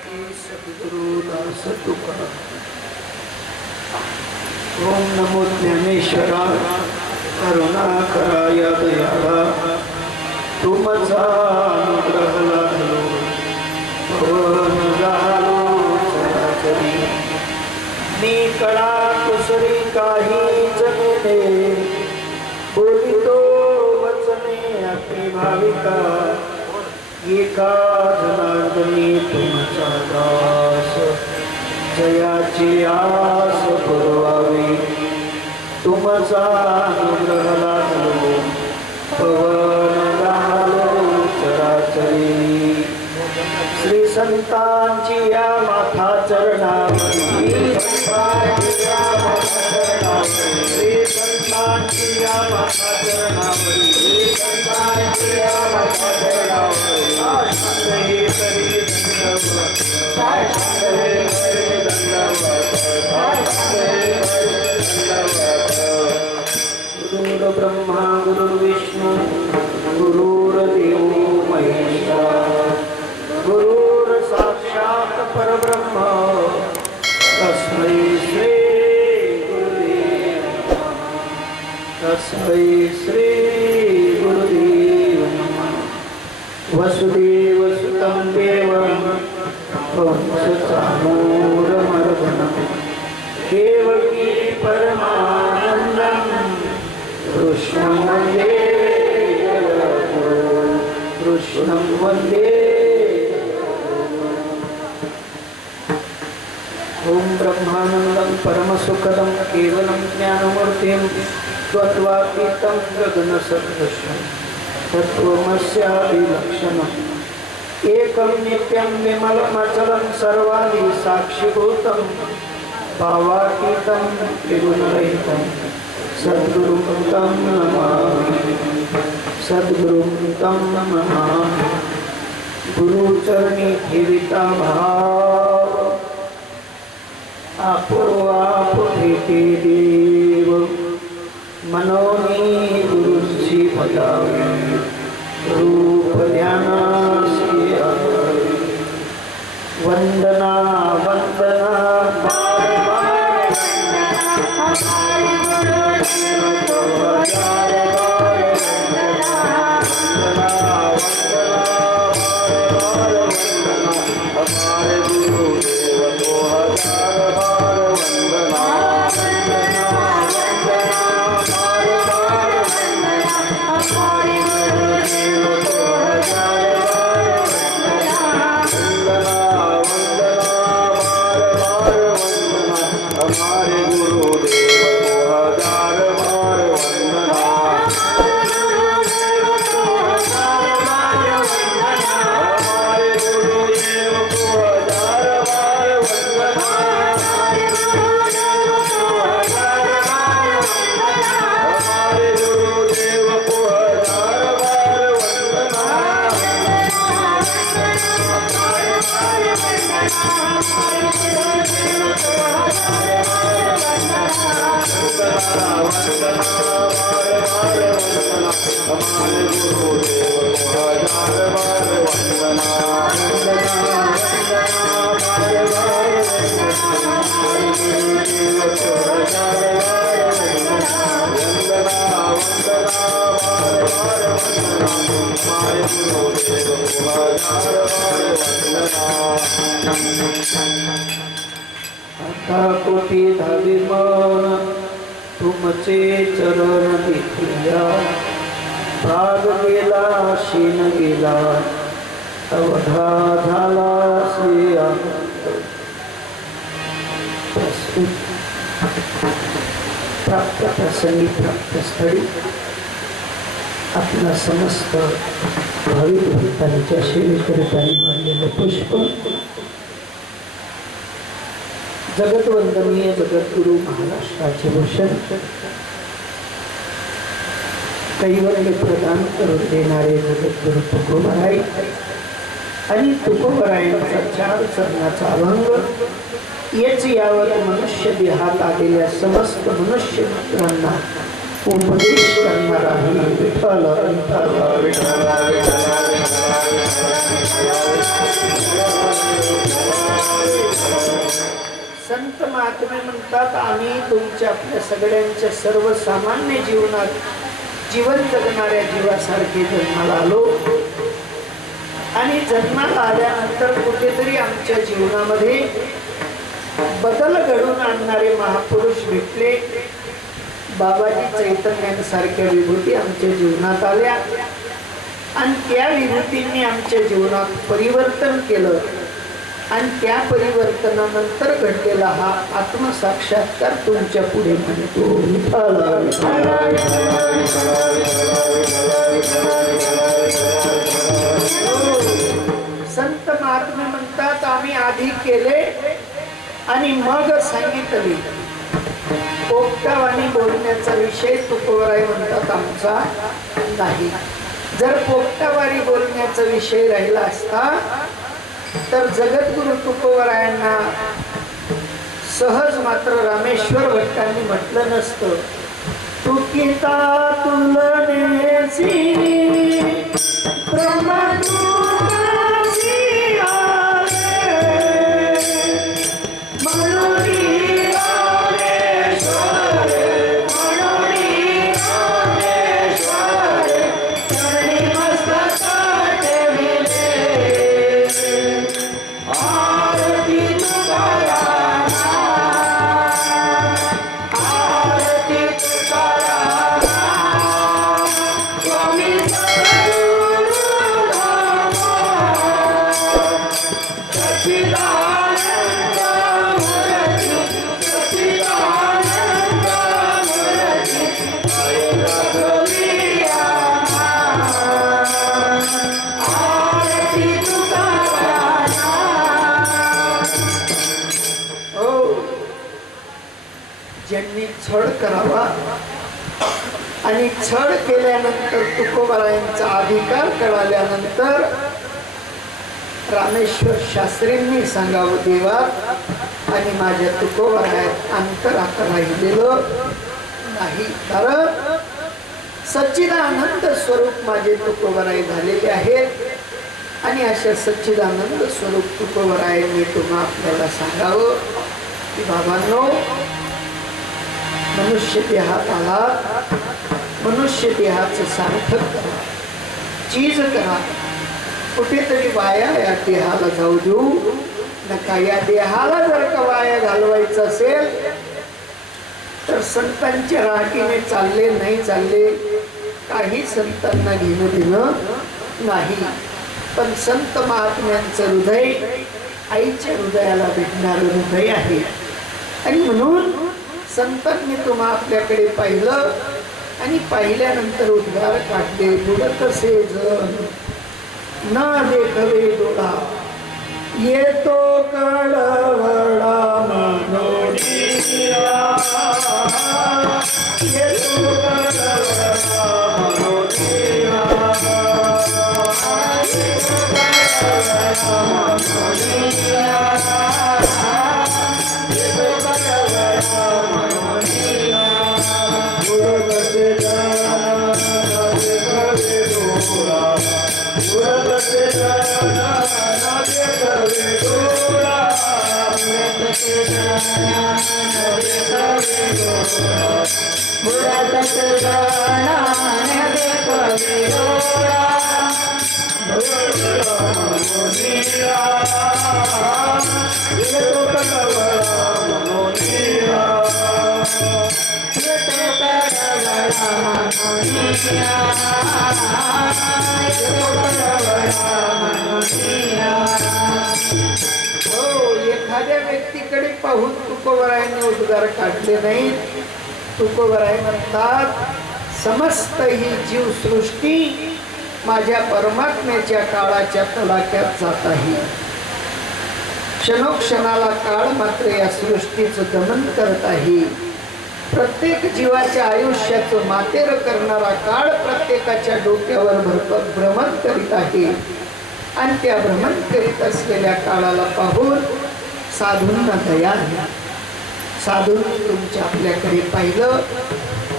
की सद्गुरु तुका ओम नमो ज्ञानेश्वरा करुणा कराय दयाला तुमचा अनुग्रह लागलो पवन झालो चराचरी मी कळा कुसरी काही जगले बोलितो वचने आपली भाविका एका जनार्दनी तुमचा दास जयाची आस पुरवावी तुमचा अनुग्रह लागलो पवन झालो चराचरी श्री संतांची या माथा चरणावरी श्री संतांची या माथा चरणावरी श्री संतांची या परब्रह्म तस्मै श्री गुरुदेव तस्मै श्री गुरुदेव नमः. वसुदेव सुतं देवं कंसचाणूरमर्दनं देवकी परमानन्दं कृष्णं वन्दे जगद्गुरुं. कृष्णं वन्दे ॐ ब्रह्मानन्दं परमसुखदं केवलं ज्ञानमूर्तिं त्वत्वातीतं गगनसदृशं। तत्त्वमस्याभिलक्षणम्। एकं नित्यं विमलमचलं सर्वाणि साक्षिभूतं। भावातीतं त्रिगुणरहितं सद्गुरुं तं नमामि। सद्गुरुं तं नमामि। गुरुचरणी जीविता भाव। आपोआप भेटे देव मनोनी गुरुची पदावी रूप ध्यानासी वंदना आता कोटी धावी मन तुमचे चरण दिखल्या भाग गेला शीन गेला. अवधा झाला श्रिया प्राप्त प्रसंगी प्राप्त स्थळी आपला समस्त भाविक भक्तांच्या सेवेकरिता निवडलेलं पुष्प जगतवंदनीय जगद्गुरु महाराष्ट्राचे भूषण. कैवल्य प्रदान करून देणारे जगद्गुरु तुकोबराय आणि तुकोबरायांचा चार चरणाचा अभंग. येच यावर मनुष्य देहात आलेल्या समस्त मनुष्य मित्रांना उपदेश करणार आहे विठ्ठल विठ्ठल महात्मे म्हणतात आम्ही तुमच्या आपल्या सगळ्यांच्या सर्वसामान्य जीवनात जीवन जगणाऱ्या जीवासारखे जन्माला आलो. आणि जन्माला आल्यानंतर कुठेतरी आमच्या जीवनामध्ये बदल घडून आणणारे महापुरुष भेटले. बाबाजी चैतन्यांसारख्या विभूती आमच्या जीवनात आल्या. आणि त्या विभूतींनी आमच्या जीवनात परिवर्तन केलं. आणि त्या परिवर्तनानंतर घडलेला हा आत्मसाक्षात्कार तुमच्यापुढे म्हणतो. संत महात्मे म्हणतात आम्ही आधी केले आणि मग सांगितले. पोपटावाणी बोलण्याचा विषय तुकोवराय म्हणतात आमचा नाही. जर पोपटावारी बोलण्याचा विषय राहिला असता तर जगद्गुरु तुकोवरायांना सहज मात्र रामेश्वर भट्टांनी म्हटलं नसतं. तुकिता तुलनेसी ब्रह्मदूतासी ज्यांनी छळ करावा आणि छळ केल्यानंतर तुकोबारायांचा अधिकार कळाल्यानंतर रामेश्वर शास्त्रींनी सांगावं देवा आणि माझ्या तुकोबारायात अंतर आता राहिलेलं नाही. कारण सच्चिदानंद स्वरूप माझे तुकोबराय झालेले आहेत. आणि अशा सच्चिदानंद स्वरूप तुकोबरायांनी तुम्हा आपल्याला सांगावं की बाबांनो मनुष्य देहात आला मनुष्य देहाचं सार्थक करा. चीज करा. कुठेतरी वाया या देहाला जाऊ देऊ. नका या देहाला जर का वाया घालवायचं असेल तर संतांच्या राहटीने चालले नाही चालले काही संतांना घेणं देणं नाही. पण संत महात्म्यांचं हृदय आईच्या हृदयाला भेटणारं हृदय आहे. आणि म्हणून संतांनी तुम्हा आपल्याकडे पाहिलं. आणि पाहिल्यानंतर उद्गार काढले. बुडत से जण? न देखवे डोळा. येतो कडवडा मनोनिया. येतो कडवडा मनोनिया. एखाद्या व्यक्तीकडे पाहून तुकोबरायांनी उद्गार काढले नाही। तुकोबराय म्हणतात समस्त ही जीवसृष्टी माझ्या परमात्म्याच्या काळाच्या तलाक्यात जात आहे. क्षणोक्षणाला काळ मात्र या सृष्टीचं दमन करत आहे. प्रत्येक जीवाच्या आयुष्याचं मातेर करणारा काळ प्रत्येकाच्या डोक्यावर भरपूर भ्रमण करीत आहे. आणि त्या भ्रमण करीत असलेल्या काळाला पाहून साधूंना दया आली. साधूंनी तुमच्या आपल्याकडे पाहिलं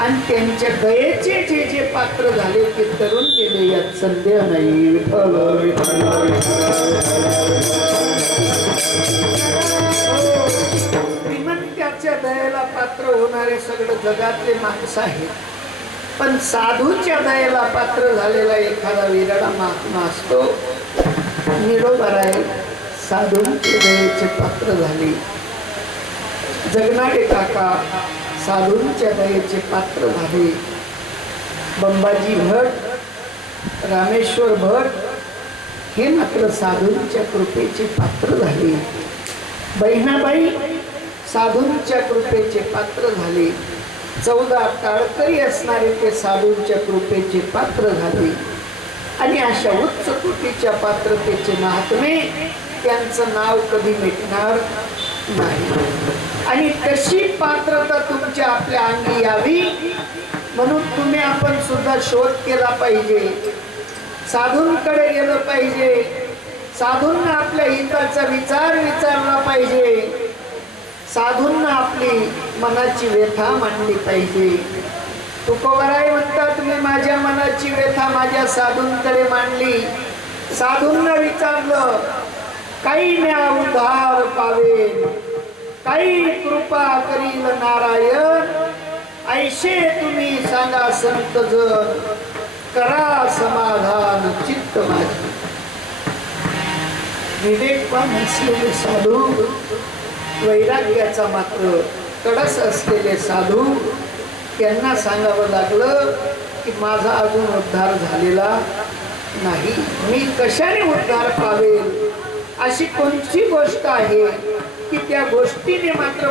आणि त्यांच्या दयेचे जे जे पात्र झाले ते तरुण गेले यात संदेह नाही. विठ्ठल विठ्ठल विठ्ठल. पात्र होणारे सगळं जगातले माणसं आहेत. पण साधूच्या दयेला पात्र झालेला एखादा विरडा महात्मा असतो. आहे साधूंचे दयेचे पात्र झाले. जगणारे काका साधूंच्या दयेचे पात्र झाले. बंबाजी भट रामेश्वर भट हे मात्र साधूंच्या कृपेचे पात्र झाले. बहिणाबाई साधूंच्या कृपेचे पात्र झाले. चौदा ताळकरी असणारे ते साधूंच्या कृपेचे पात्र झाले. आणि अशा उच्च कृतीच्या पात्रतेचे महात्मे त्यांचं नाव कधी मिटणार नाही. आणि तशी पात्रता तुमच्या आपल्या अंगी यावी. म्हणून तुम्ही आपण सुद्धा शोध केला पाहिजे. साधूंकडे गेलं पाहिजे. साधूंना आपल्या हिताचा विचार विचारला पाहिजे. साधूंना आपली मनाची व्यथा मांडली पाहिजे. तुकोबराय म्हणतात मी माझ्या मनाची व्यथा माझ्या साधूंकडे मांडली. साधूंना विचारलं काही न्या उधार पावेल काही कृपा करील नारायण ऐशे तुम्ही सांगा संत जर करा समाधान चित्त माझे. विवेकवान असलेले साधू वैराग्याचा मात्र कडस असलेले साधू त्यांना सांगावं लागलं की माझा अजून उद्धार झालेला नाही. मी कशाने उद्धार पावेल? अशी कोणती गोष्ट आहे? की त्या गोष्टीने मात्र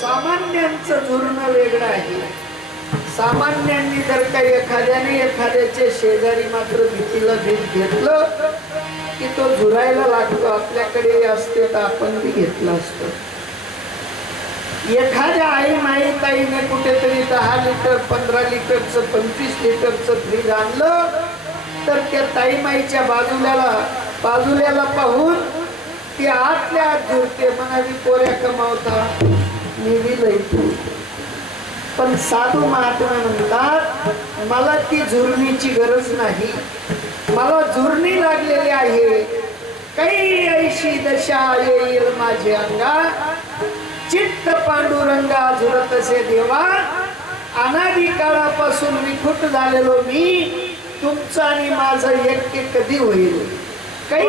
सामान्यांचं धोरण वेगळं आहे. सामान्यांनी जर काही एखाद्याने एखाद्याचे शेजारी मात्र भीतीला भीत घेतलं की तो झुरायला लागतो आपल्याकडे असते तर आपण बी घेतलं असतो. एखाद्या आई माई ताईने कुठेतरी दहा लिटर पंधरा लिटरचं पंचवीस लिटरचं फ्रीज आणलं तर त्या ताई माईच्या बाजूल्याला बाजूल्याला पाहून ती आतल्या आत झुरते म्हणावी पोऱ्या कमावता मी दिलंय तू. पण साधू महात्मा म्हणतात मला ती झुरणीची गरज नाही. मला झुरणी लागलेली आहे. काही ऐशी दशा येईल माझे अंगा. चित्त पांडुरंगा झुरत असे देवा. अनादी काळापासून विखुट झालेलो मी. तुमचं आणि माझं एक कधी होईल? काही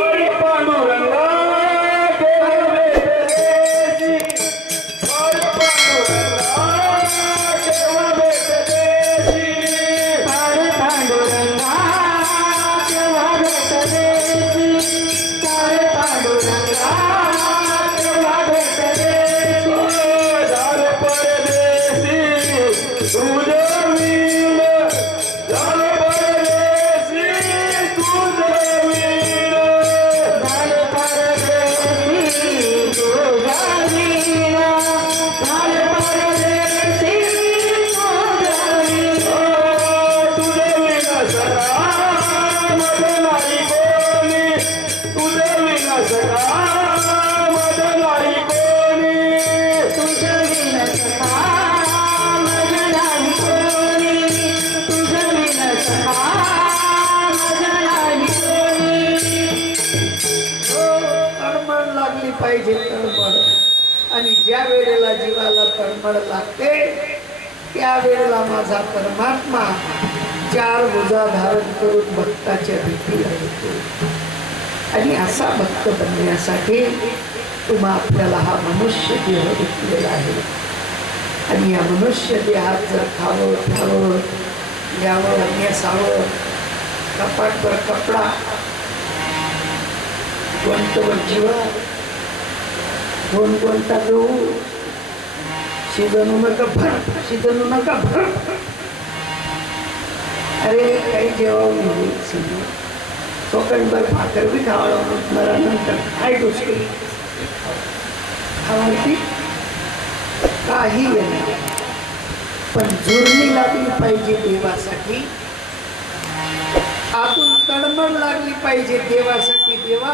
हो, म्हणजे तळमळ आणि ज्या वेळेला जीवाला तळमळ लागते त्या वेळेला माझा परमात्मा चार भुजा धारण करून भक्ताच्या भीतीला येतो. आणि असा भक्त बनण्यासाठी तुम्हा आपल्याला हा मनुष्य देह घेतलेला आहे. आणि या मनुष्य देहात जर खावं प्यावं घ्यावं नेसावं कपाटवर कपडा कोणतं जीव कोण कोणता गहू शिजवू नका भर शिजवू नका भर. अरे काही जेव्हा म्हणजे शिजू चोकणभर भाकर बी खावं मरानंतर काय गोष्टी? खावायची काही नाही. पण जुळणी लागली पाहिजे देवासाठी. आतून तडमड लागली पाहिजे देवासाठी. देवा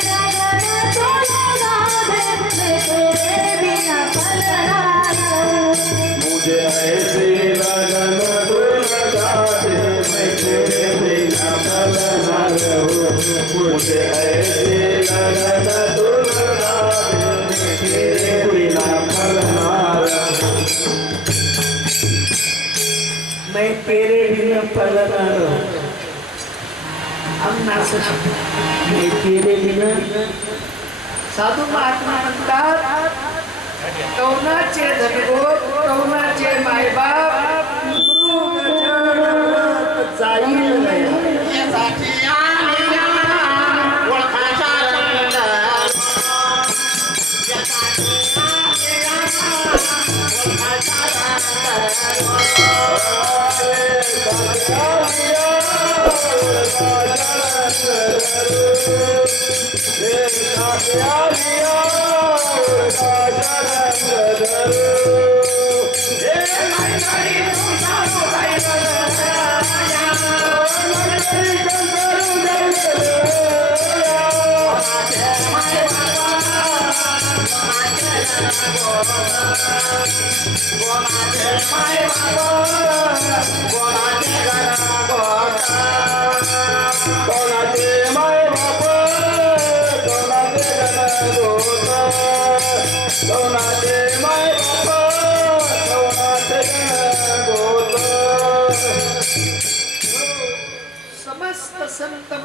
मैं तेरे बिना पलना हम मैं तेरे बिना साधू महात्मा म्हणतात कौनाचे धनगोत कौनाचे मायबाप गुरु गजानन व्रत जाईल लया. कोणाचे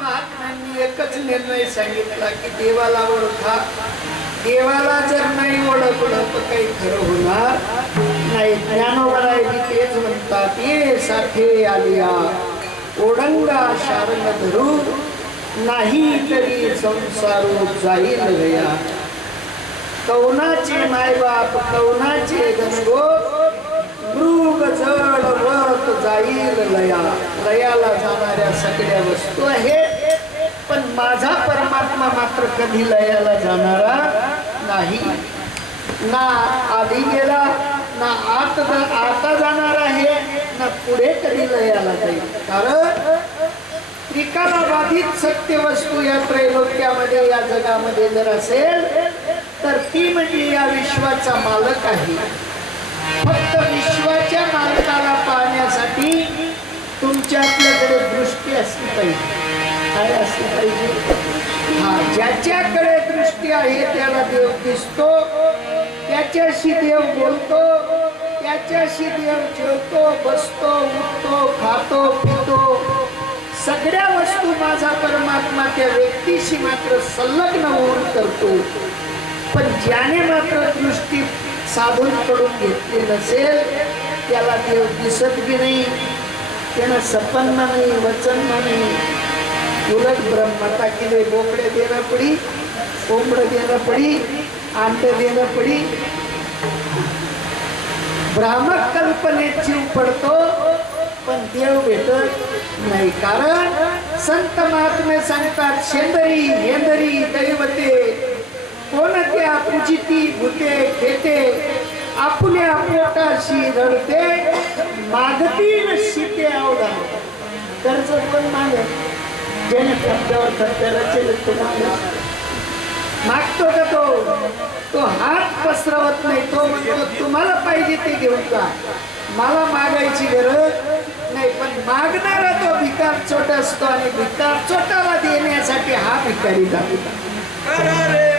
महात्म्यांनी एकच निर्णय सांगितला की देवाला ओळखा. देवाला जर नाही ओळखलं तर काही खरं होणार नाही. ज्ञानोबराय तेच म्हणतात ये साठे आलिया ओढंगा शारण धरू नाही तरी संसार जाईल गया कौनाचे मायबाप कौनाचे गणगो मृग जड व्रत जाईल लया. लयाला जाणाऱ्या सगळ्या वस्तू आहेत. पण माझा परमात्मा मात्र कधी लयाला जाणारा नाही. ना आधी गेला ना आत आता जाणार आहे ना पुढे कधी लयाला जाईल. कारण त्रिकाला बाधित सत्य वस्तू या त्रैलोक्यामध्ये या जगामध्ये जर असेल तर ती म्हणजे या विश्वाचा मालक आहे. फक्त विश्वाच्या मालकाला पाहण्यासाठी तुमच्या आपल्याकडे दृष्टी असली पाहिजे. काय असली पाहिजे? हा ज्याच्याकडे दृष्टी आहे त्याला देव दिसतो. त्याच्याशी देव बोलतो. त्याच्याशी देव जेवतो बसतो उठतो खातो पितो. सगळ्या वस्तू माझा परमात्मा त्या व्यक्तीशी मात्र संलग्न होऊन करतो. पण ज्याने मात्र दृष्टी साधून कडून घेतली नसेल त्याला देव दिसत बी नाही. त्यानं सपन्न नाही वचन नाही. उलट ब्रह्मता केले बोकडे देणं पडी उम्र देणं पडी आंटे देणं पडी. भ्रामक कल्पनेत जीव पडतो पण देव भेटत नाही. कारण संत महात्मे सांगतात शेंदरी येंदरी दैवते कोणत्या पूजिती भूते खेते आपुल्या पोटाशी रडते मागतील शीते आवडा. कर्ज पण मागत ज्याने शब्दावर खर्च रचेल तुम्हाला मागतो का तो? तो हात पसरवत नाही तो म्हणतो तुम्हाला पाहिजे ते घेऊन का मला मागायची गरज नाही पण मागणारा तो भिकार छोटा असतो आणि भिकार छोटाला देण्यासाठी हा भिकारी जातो.